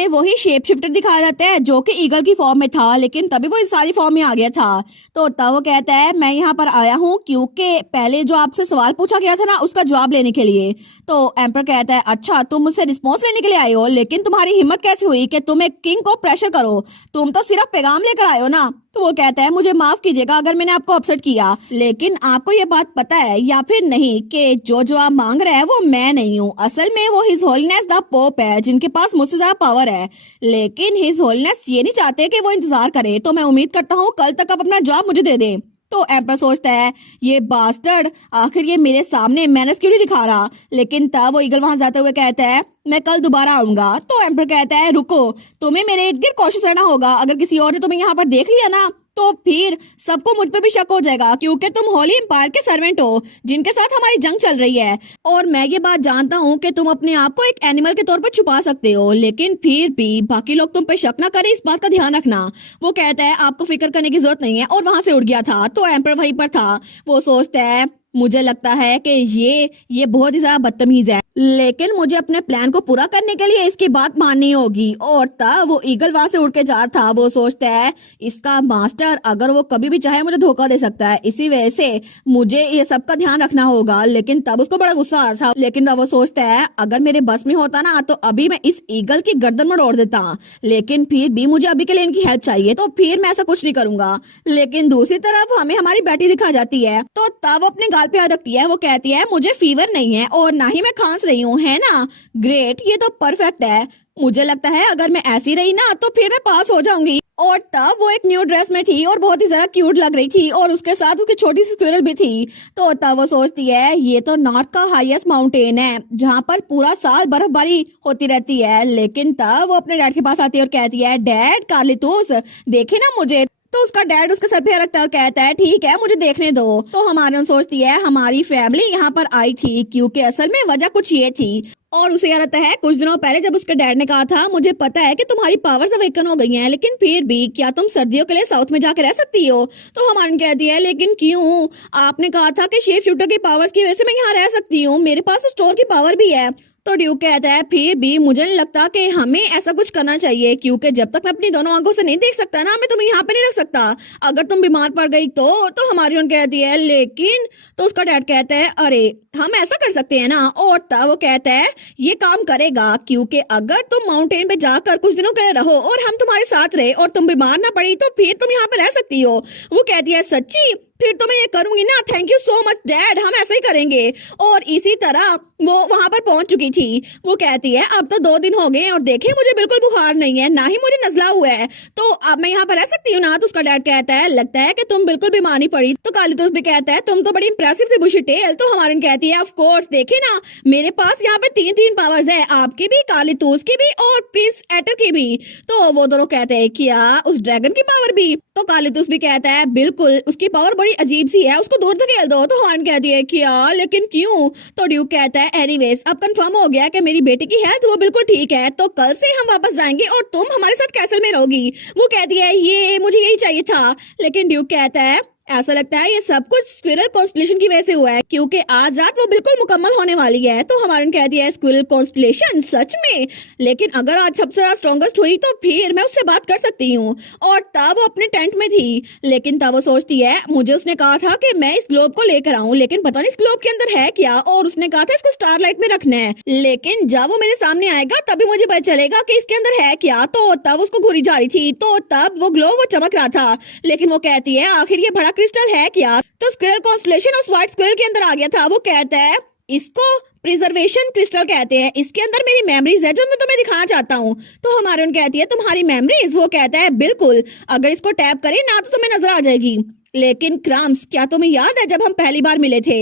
हमें वही shape shifter दिखाया जाता है जो कि ईगल की फॉर्म में था, लेकिन तभी वो इंसानी फॉर्म में आ गया था। तो तब वो कहता है मैं यहाँ पर आया हूँ क्योंकि पहले जो आपसे सवाल पूछा गया था ना उसका जवाब लेने के लिए। तो एम्पर कहता है अच्छा तुम मुझसे रिस्पॉन्स लेने के लिए आए हो, लेकिन तुम्हारी हिम्मत कैसे हुई कि तुम एक किंग को प्रेशर करो, तुम तो सिर्फ पैगाम लेकर आए हो ना। तो वो कहता है मुझे माफ कीजिएगा अगर मैंने आपको अपसेट किया, लेकिन आपको ये बात पता है या फिर नहीं कि जो आप मांग रहे हैं वो मैं नहीं हूँ, असल में वो हिज होलीनेस द पोप है जिनके पास मुझसे ज्यादा पावर है। लेकिन हिज होलीनेस ये नहीं चाहते कि वो इंतजार करे, तो मैं उम्मीद करता हूँ कल तक आप अपना जवाब मुझे दे दे। तो एम्पर सोचता है ये बास्टर्ड आखिर ये मेरे सामने मैनर्स क्यों नहीं दिखा रहा, लेकिन तब वो ईगल वहां जाते हुए कहता है मैं कल दोबारा आऊंगा। तो एम्पर कहता है रुको, तुम्हें मेरे इर्द गिर्द कोशिश रहना होगा, अगर किसी और ने तुम्हें यहाँ पर देख लिया ना तो फिर सबको मुझ पे भी शक हो जाएगा क्योंकि तुम होली एम्पायर के सर्वेंट हो जिनके साथ हमारी जंग चल रही है। और मैं ये बात जानता हूँ कि तुम अपने आप को एक एनिमल के तौर पर छुपा सकते हो, लेकिन फिर भी बाकी लोग तुम पे शक ना करें इस बात का ध्यान रखना। वो कहता है आपको फिक्र करने की जरूरत नहीं है और वहां से उड़ गया था। तो एम्पर वहीं पर था। वो सोचता है मुझे लगता है कि ये बहुत ही ज्यादा बदतमीज है, लेकिन मुझे अपने प्लान को पूरा करने के लिए इसकी बात माननी होगी। और तब वो ईगल वहां से उड़ के जा रहा था। वो सोचता है इसका मास्टर अगर वो कभी भी चाहे मुझे धोखा दे सकता है, इसी वजह से मुझे ये सब का ध्यान रखना होगा। लेकिन तब उसको बड़ा गुस्सा आ रहा था, लेकिन तब वो सोचता है अगर मेरे बस में होता ना तो अभी मैं इस ईगल की गर्दन में उड़ा देता, लेकिन फिर भी मुझे अभी के लिए इनकी हेल्प चाहिए तो फिर मैं ऐसा कुछ नहीं करूंगा। लेकिन दूसरी तरफ हमें हमारी बेटी दिखा जाती है, तो तब अपने गाल पे हाथ रखती है। वो कहती है मुझे फीवर नहीं है और ना ही मैं खांस रही हूँ, है ना? ग्रेट, ये तो परफेक्ट है। मुझे लगता है अगर मैं ऐसी रही ना तो फिर मैं पास हो जाऊंगी। और तब वो एक न्यू ड्रेस में थी और बहुत ही ज्यादा क्यूट लग रही थी और उसके साथ उसकी छोटी सी स्क्विरल भी थी। तो तब वो सोचती है ये तो नॉर्थ का हाईएस्ट माउंटेन है जहाँ पर पूरा साल बर्फबारी होती रहती है। लेकिन तब वो अपने डैड के पास आती है और कहती है डैड कार्लितोस देखे ना मुझे। तो उसका डैड उसके सर पे रखता है और कहता है ठीक है मुझे देखने दो। तो हमारे सोचती है हमारी फैमिली यहाँ पर आई थी क्योंकि असल में वजह कुछ ये थी। और उसे याद आता है कुछ दिनों पहले जब उसके डैड ने कहा था मुझे पता है कि तुम्हारी पावर्स अवेकन हो गई हैं, लेकिन फिर भी क्या तुम सर्दियों के लिए साउथ में जाकर रह सकती हो? तो हमारे कहती है लेकिन क्यों? आपने कहा था कि शेप शूटर की पावर्स की वजह से मैं यहाँ रह सकती हूँ, मेरे पास तो स्टोर की पावर भी है। तो ड्यूक कहता है फिर भी मुझे नहीं लगता कि हमें ऐसा कुछ करना चाहिए क्योंकि जब तक मैं अपनी दोनों आंखों से नहीं देख सकता ना मैं तुम्हें यहाँ पे नहीं रख सकता, अगर तुम बीमार पड़ गई तो हमारी उन कहती है लेकिन। तो उसका डैड कहता है अरे हम ऐसा कर सकते हैं ना। और तब वो कहता है ये काम करेगा क्योंकि अगर तुम माउंटेन पे जाकर कुछ दिनों के लिए रहो और हम तुम्हारे साथ रहे और तुम बीमार ना पड़ी तो फिर तुम यहाँ पे रह सकती हो। वो कहती है सच्ची? फिर तो मैं ये करूंगी ना, thank you so much dad, हम ऐसा ही करेंगे। और इसी तरह वो वहां पर पहुंच चुकी थी। वो कहती है अब तो 2 दिन हो गए और देखे मुझे बिल्कुल बुखार नहीं है ना ही मुझे नजला हुआ है, तो अब मैं यहाँ पर रह सकती हूँ ना? तो उसका डैड कहता है लगता है कि तुम बिल्कुल बीमार नहीं पड़ी। तो कार्लितोस भी कहता है तुम तो बड़ी इंप्रेसिव थी बुशी टेल। तो हमारी कहती है ऑफ कोर्स देखे ना मेरे पास यहाँ पे 3 पावर्स है, आपकी भी, कार्लितोस की भी और प्रिंस एटर की भी। तो वो दोनों कहते हैं क्या उस ड्रैगन की पावर भी? तो कार्लितोस भी कहता है बिल्कुल उसकी पावर बड़ी अजीब सी है, उसको दूर धकेल दो। तो हमारी कहती है क्या लेकिन क्यों? तो ड्यूक कहता है एनीवेज अब कंफर्म हो गया कि मेरी बेटी की हेल्थ वो बिल्कुल ठीक है, तो कल से हम वापस जाएंगे और तुम हमारे साथ कैसल में रहोगी। वो कहती है ये मुझे यही चाहिए था। लेकिन ड्यूक कहता है ऐसा लगता है ये सब कुछ स्क्विरल कॉन्स्टलेशन की वजह से हुआ है क्योंकि आज रात वो बिल्कुल मुकम्मल होने वाली है। तो हमारी कहती है स्क्विरल कॉन्स्टलेशन सच में? लेकिन अगर आज सबसे ज्यादा स्ट्रॉन्गेस्ट हुई तो फिर मैं उससे बात कर सकती हूँ। और तब वो अपने टेंट में थी, लेकिन तब वो सोचती है मुझे उसने कहा था कि मैं इस ग्लोब को लेकर आऊँ, लेकिन पता नहीं इस ग्लोब के अंदर है क्या, और उसने कहा था इसको स्टारलाइट में रखना है, लेकिन जब वो मेरे सामने आएगा तभी मुझे पता चलेगा कि इसके अंदर है क्या। तो तब उसको घुरी जा रही थी, तो तब वो ग्लोब वो चमक रहा था। लेकिन वो कहती है आखिर ये बड़ा क्रिस्टल है क्या? तो स्क्विरल कॉन्स्टलेशन उस व्हाइट स्क्विरल के अंदर आ गया था। वो कहता है इसको प्रिजर्वेशन क्रिस्टल कहते हैं, इसके अंदर मेरी मेमोरीज है जो मैं तुम्हें दिखाना चाहता हूँ। तो हमारे उन कहती है तुम्हारी मेमोरीज? वो कहता है बिल्कुल, अगर इसको टैप करें ना तो तुम्हें नजर आ जाएगी। लेकिन क्राम्स क्या तुम्हें याद है जब हम पहली बार मिले थे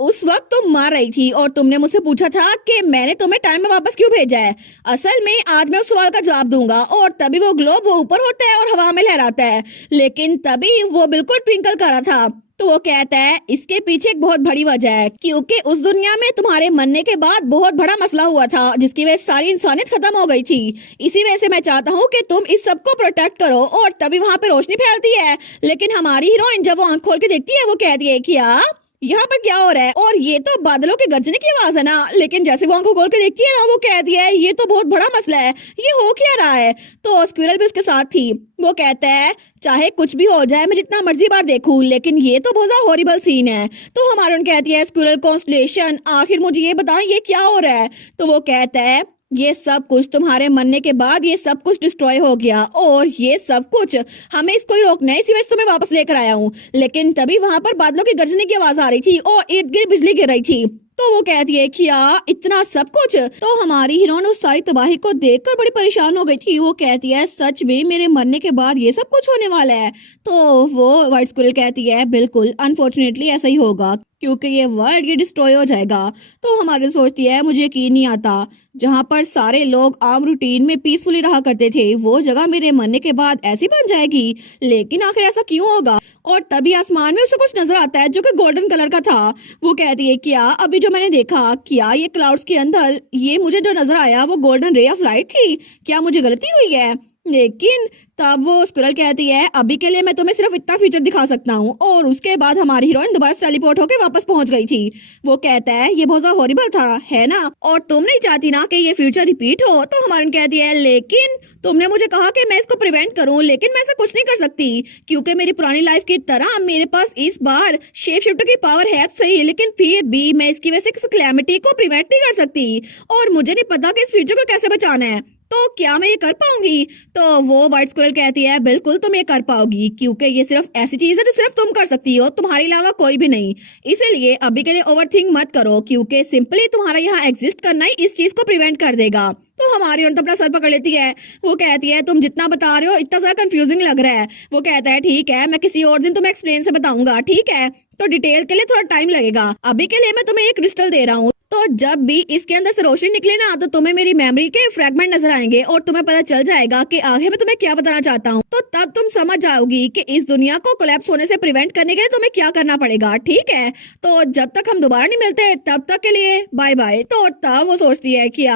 उस वक्त तुम मार रही थी और तुमने मुझसे पूछा था कि मैंने तुम्हें टाइम में वापस क्यों भेजा है? असल में आज मैं उस सवाल का जवाब दूंगा। और तभी वो ग्लोब वो ऊपर होता है और हवा में लहराता है, लेकिन तभी वो बिल्कुल ट्विंकल कर रहा था। तो वो कहता है इसके पीछे एक बहुत बड़ी वजह है क्योंकि उस दुनिया में तुम्हारे मरने के बाद बहुत बड़ा मसला हुआ था जिसकी वजह से सारी इंसानियत खत्म हो गई थी। इसी वजह से मैं चाहता हूँ कि तुम इस सबको प्रोटेक्ट करो। और तभी वहाँ पे रोशनी फैलती है, लेकिन हमारी हीरोइन जब वो आंख खोल के देखती है वो कहती है क्या यहाँ पर क्या हो रहा है? और ये तो बादलों के गरजने की आवाज है ना। लेकिन जैसे वो आंखों खोल के देखती है ना, वो कहती है ये तो बहुत बड़ा मसला है, ये हो क्या रहा है? तो स्क्विरल भी उसके साथ थी। वो कहता है चाहे कुछ भी हो जाए, मैं जितना मर्जी बार देखूं, लेकिन ये तो बहुत ज्यादा हॉरिबल सीन है। तो हमारे कहती है स्क्विरल कॉन्स्टलेशन, आखिर मुझे ये बताएं ये क्या हो रहा है? तो वो कहता है ये सब कुछ तुम्हारे मरने के बाद ये सब कुछ डिस्ट्रॉय हो गया, और ये सब कुछ हमें इसको ही रोकना है, इसी वजह से तुम्हें वापस लेकर आया हूँ। लेकिन तभी वहां पर बादलों की गरजने की आवाज आ रही थी और इर्द गिर्द बिजली गिर रही थी। तो वो कहती है क्या इतना सब कुछ? तो हमारी हीरोइन उस सारी तबाही को देखकर बड़ी परेशान हो गई थी। वो कहती है सच में मेरे मरने के बाद ये सब कुछ होने वाला है? तो वो व्हाइट स्क्विरल कहती है बिल्कुल, अनफॉर्चुनेटली ऐसा ही होगा, क्योंकि ये वर्ल्ड ये डिस्ट्रॉय हो जाएगा। तो हमारी सोचती है मुझे यकीन नहीं आता, जहाँ पर सारे लोग आम रूटीन में पीसफुली रहा करते थे, वो जगह मेरे मरने के बाद ऐसी बन जाएगी। लेकिन आखिर ऐसा क्यों होगा? और तभी आसमान में उसे कुछ नजर आता है जो कि गोल्डन कलर का था। वो कहती है क्या अभी जो मैंने देखा, क्या ये क्लाउड्स के अंदर ये मुझे जो नजर आया वो गोल्डन रे ऑफ लाइट थी? क्या मुझे गलती हुई है? लेकिन तब वो स्क्विरल कहती है अभी के लिए मैं तुम्हें सिर्फ इतना फीचर दिखा सकता हूँ। और उसके बाद हमारी हीरोइन दोबारा से टेलीपोर्ट होकर वापस पहुंच गई थी। वो कहता है ये बहुत ज्यादा हॉरिबल था, है ना? और तुम नहीं चाहती ना कि ये फ्यूचर रिपीट हो? तो हमारी कहती है लेकिन तुमने मुझे कहा कि मैं इसको प्रिवेंट करूं, लेकिन मैं ऐसा कुछ नहीं कर सकती, क्योंकि मेरी पुरानी लाइफ की तरह मेरे पास इस बार शेप शिफ्टर की पावर है तो सही, लेकिन फिर भी मैं इसकी वजह से कैलेमिटी को प्रिवेंट नहीं कर सकती, और मुझे नहीं पता कि इस फ्यूचर को कैसे बचाना है। तो क्या मैं ये कर पाऊंगी? तो वो व्हाइट स्क्विरल कहती है बिल्कुल तुम ये कर पाओगी, क्योंकि ये सिर्फ ऐसी चीज है जो सिर्फ तुम कर सकती हो, तुम्हारे अलावा कोई भी नहीं। इसीलिए अभी के लिए ओवरथिंक मत करो, क्योंकि सिंपली तुम्हारा यहाँ एग्जिस्ट करना ही इस चीज को प्रिवेंट कर देगा। तो हमारी तो अपना सर पकड़ लेती है। वो कहती है तुम जितना बता रहे हो इतना ज्यादा कंफ्यूजिंग लग रहा है। वो कहता है ठीक है, मैं किसी और दिन तुम्हें एक्सप्लेन से बताऊंगा, ठीक है? तो डिटेल के लिए थोड़ा टाइम लगेगा, अभी के लिए मैं तुम्हें एक क्रिस्टल दे रहा हूँ। तो जब भी इसके अंदर से रोशनी निकले ना, तो तुम्हें मेरी मेमोरी के फ्रेगमेंट नजर आएंगे और तुम्हें पता चल जाएगा कि आखिर मैं तुम्हें क्या बताना चाहता हूँ। तो तब तुम समझ जाओगी कि इस दुनिया को कोलैप्स होने से प्रिवेंट करने के लिए तुम्हें क्या करना पड़ेगा, ठीक है? तो जब तक हम दोबारा नहीं मिलते तब तक के लिए बाय बाय। तो तब वो सोचती है कि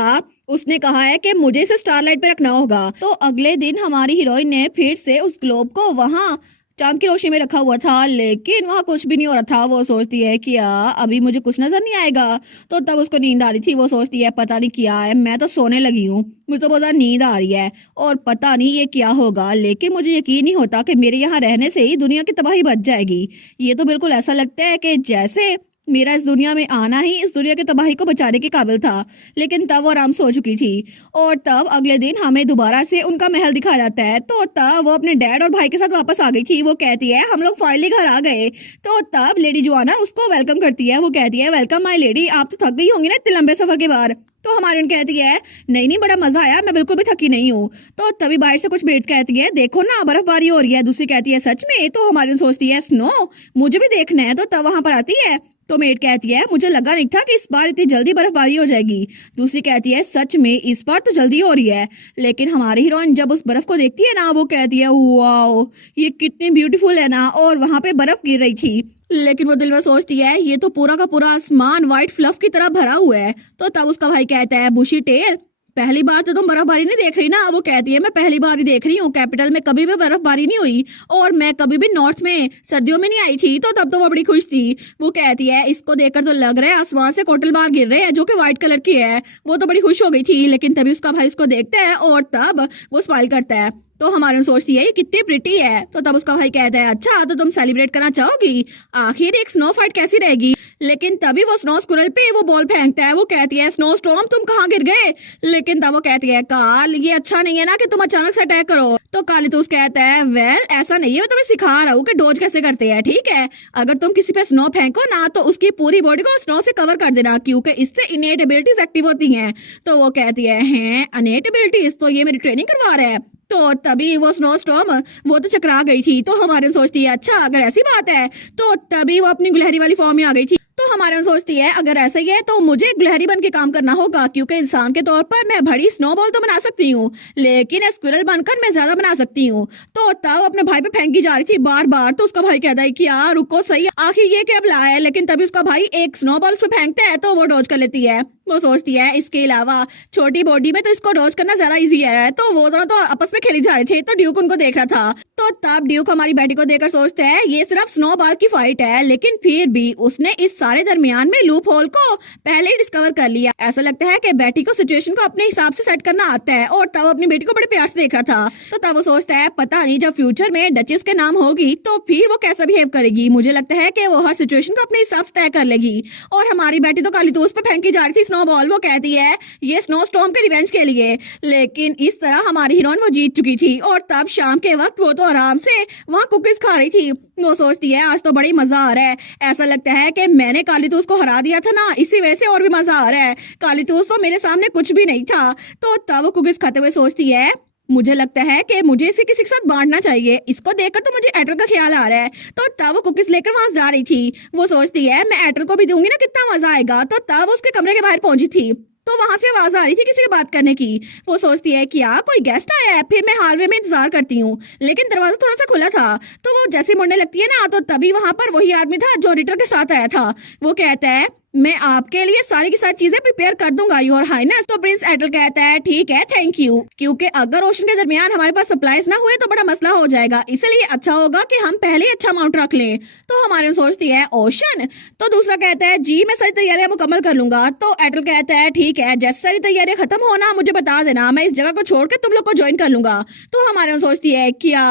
उसने कहा है कि मुझे इसे स्टारलाइट पे रखना होगा। तो अगले दिन हमारी हीरोइन ने फिर से उस ग्लोब को वहाँ चांद की रोशनी में रखा हुआ था, लेकिन वहाँ कुछ भी नहीं हो रहा था। वो सोचती है कि अभी मुझे कुछ नजर नहीं आएगा। तो तब उसको नींद आ रही थी। वो सोचती है पता नहीं क्या है, मैं तो सोने लगी हूँ, मुझे तो बहुत ज्यादा नींद आ रही है और पता नहीं ये क्या होगा, लेकिन मुझे यकीन नहीं होता कि मेरे यहाँ रहने से ही दुनिया की तबाही बच जाएगी। ये तो बिल्कुल ऐसा लगता है कि जैसे मेरा इस दुनिया में आना ही इस दुनिया की तबाही को बचाने के काबिल था। लेकिन तब वो आराम से हो चुकी थी। और तब अगले दिन हमें दोबारा से उनका महल दिखाया जाता है। तो तब वो अपने डैड और भाई के साथ वापस आ गई थी। वो कहती है हम लोग फाइनली घर आ गए। तो तब लेडी जोआना उसको वेलकम करती है। वो कहती है वेलकम माय लेडी, आप तो थक गई होंगी ना इतने लंबे सफर के बाद। तो हमारी कहती है नहीं नहीं, बड़ा मजा आया, मैं बिल्कुल भी थकी नहीं हूँ। तो तभी बाहर से कुछ बेट्स कहती है देखो ना बर्फबारी हो रही है। दूसरी कहती है सच में? तो हमारी सोचती है स्नो, मुझे भी देखना है। तो तब वहां पर आती है। तो मेट कहती है मुझे लगा नहीं था कि इस बार इतनी जल्दी बर्फबारी हो जाएगी। दूसरी कहती है सच में इस बार तो जल्दी हो रही है। लेकिन हमारी हीरोइन जब उस बर्फ को देखती है ना, वो कहती है वाओ ये कितनी ब्यूटीफुल है ना, और वहां पे बर्फ गिर रही थी। लेकिन वो दिल में सोचती है ये तो पूरा का पूरा आसमान व्हाइट फ्लफ की तरह भरा हुआ है। तो तब उसका भाई कहता है बुशी टेल, पहली बार तो तुम बर्फबारी नहीं देख रही ना? वो कहती है मैं पहली बार ही देख रही हूँ, कैपिटल में कभी भी बर्फबारी नहीं हुई, और मैं कभी भी नॉर्थ में सर्दियों में नहीं आई थी। तो तब तो वो बड़ी खुश थी। वो कहती है इसको देखकर तो लग रहा है आसमान से कोटल मार गिर रहे हैं जो कि व्हाइट कलर की है। वो तो बड़ी खुश हो गई थी। लेकिन तभी उसका भाई उसको देखता है और तब वो स्माइल करता है। तो हमारे सोचती है ये कितनी प्रिटी है। तो तब उसका भाई कहता है अच्छा तो तुम सेलिब्रेट करना चाहोगी? आखिर एक स्नो फाइट कैसी रहेगी? लेकिन तभी वो स्नो स्क्विरल पे वो बॉल फेंकता है। वो कहती है स्नो स्टॉर्म तुम कहाँ गिर गए? लेकिन तब वो कहती है काल ये अच्छा नहीं है ना कि तुम अचानक से अटैक करो। तो काली तो कहता है वेल ऐसा नहीं है, मैं तुम्हें सिखा रहा हूँ कि डोज कैसे करते हैं, ठीक है? अगर तुम किसी पे स्नो फेंको ना तो उसकी पूरी बॉडी को स्नो से कवर कर देना, क्योंकि इससे इनेट एबिलिटीज एक्टिव होती हैं। तो वो कहती है हैं इनेट एबिलिटीज? तो ये मेरी ट्रेनिंग करवा रहा है। तो तभी वो स्नो स्टॉर्म वो तो चकरा गई थी। तो हमारे सोचती है अच्छा अगर ऐसी बात है, तो तभी वो अपनी गुलहरी वाली फॉर्म में आ गई थी। तो हमारे सोचती है अगर ऐसा ही है तो मुझे गुलहरी बन के काम करना होगा, क्योंकि इंसान के तौर पर मैं बड़ी स्नोबॉल तो बना सकती हूँ, लेकिन स्क्विरल बनकर मैं ज्यादा बना सकती हूँ। तो तब अपने भाई पे फेंकी जा रही थी बार बार। तो उसका भाई कहता है कि यार रुको सही, आखिर ये क्या बुलाया है? लेकिन तभी उसका भाई एक स्नोबॉल पे फेंकता है तो वो डॉज कर लेती है। वो सोचती है इसके अलावा छोटी बॉडी में तो इसको डॉज करना ज्यादा इजी है। तो वो दोनों तो आपस में खेली जा रहे थे, तो ड्यूक उनको देख रहा था। तो तब ड्यूक हमारी बेटी को देखकर सोचता है ये सिर्फ स्नोबॉल की फाइट है, लेकिन फिर भी उसने इस सारे दरमियान में लूप होल को पहले ही डिस्कवर कर लिया। ऐसा लगता है कि बेटी को सिचुएशन को अपने हिसाब से सेट करना आता है, और तब अपनी बेटी को बड़े प्यार से देख रहा था। तो तब वो सोचता है पता नहीं जब फ्यूचर में डचेस के नाम होगी तो फिर वो कैसा बिहेव करेगी। मुझे लगता है कि वो हर सिचुएशन को अपने हिसाब से तय कर लेगी। और हमारी बेटी तो काली दोस्त पे फेंकी जा रही थी स्नोबॉल। वो कहती है ये स्नो स्टॉर्म के रिवेंज के लिए, लेकिन इस तरह हमारी हीरोइन वो जीत चुकी थी। और तब शाम के वक्त वो तो आराम से वहाँ कुकीज खा रही थी। वो सोचती है आज तो बड़ी मजा आ रहा है, ऐसा लगता है कि मैंने काली तूस को हरा दिया था ना, इसी वजह से और भी मजा आ रहा है। काली तूस तो मेरे सामने कुछ भी नहीं था। तो तब वो कुकीज खाते हुए सोचती है मुझे लगता है कि मुझे इसे किसी के साथ बांटना चाहिए। इसको देखकर तो मुझे एटल का ख्याल आ रहा है। तो तब वो कुकीज लेकर वहां जा रही थी। वो सोचती है मैं एटल को भी दूंगी ना, कितना मजा आएगा। तो तब वो उसके कमरे के बाहर पहुंची थी, तो वहां से आवाज आ रही थी किसी से बात करने की। वो सोचती है क्या कोई गेस्ट आया है। फिर मैं हालवे में इंतजार करती हूँ, लेकिन दरवाजा थोड़ा सा खुला था। तो वो जैसे मुड़ने लगती है ना, तो तभी वहां पर वही आदमी था जो रिटर के साथ आया था। वो कहता है मैं आपके लिए सारी की सारी चीजें प्रिपेयर कर दूंगा योर हाइनेस। तो प्रिंस एटल कहता है ठीक है थैंक यू, क्योंकि अगर ओशन के दरमियान हमारे पास सप्लाईज ना हुए तो बड़ा मसला हो जाएगा, इसलिए अच्छा होगा कि हम पहले ही अच्छा अमाउंट रख लें। तो हमारे सोचती है ओशन। तो दूसरा कहता है जी मैं सारी तैयारियां मुकम्मल कर लूंगा। तो एटल कहता है ठीक है जैसे सारी तैयारियां खत्म होना मुझे बता देना, मैं इस जगह को छोड़ के तुम लोग को ज्वाइन कर लूंगा। तो हमारे सोचती है क्या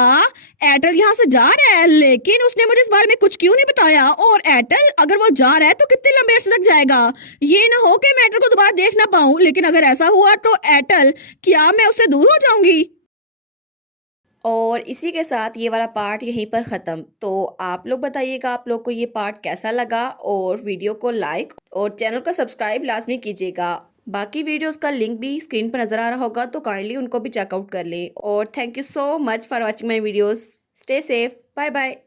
एटल यहाँ से जा रहा है, लेकिन उसने मुझे इस बारे में कुछ क्यों नहीं बताया। और एटल अगर वो जा रहा है तो कितने लंबे अरसे तक जाएगा, ये ना हो कि मैं एटल को दोबारा देख ना पाऊं। लेकिन अगर ऐसा हुआ तो एटल क्या मैं उससे दूर हो जाऊंगी। और इसी के साथ ये वाला पार्ट यहीं पर ख़त्म। तो आप लोग बताइएगा आप लोग को ये पार्ट कैसा लगा, और वीडियो को लाइक और चैनल को सब्सक्राइब लाजमी कीजिएगा। बाकी वीडियोस का लिंक भी स्क्रीन पर नज़र आ रहा होगा, तो काइंडली उनको भी चेकआउट कर लें। और thank you so much for watching my videos. Stay safe, bye bye.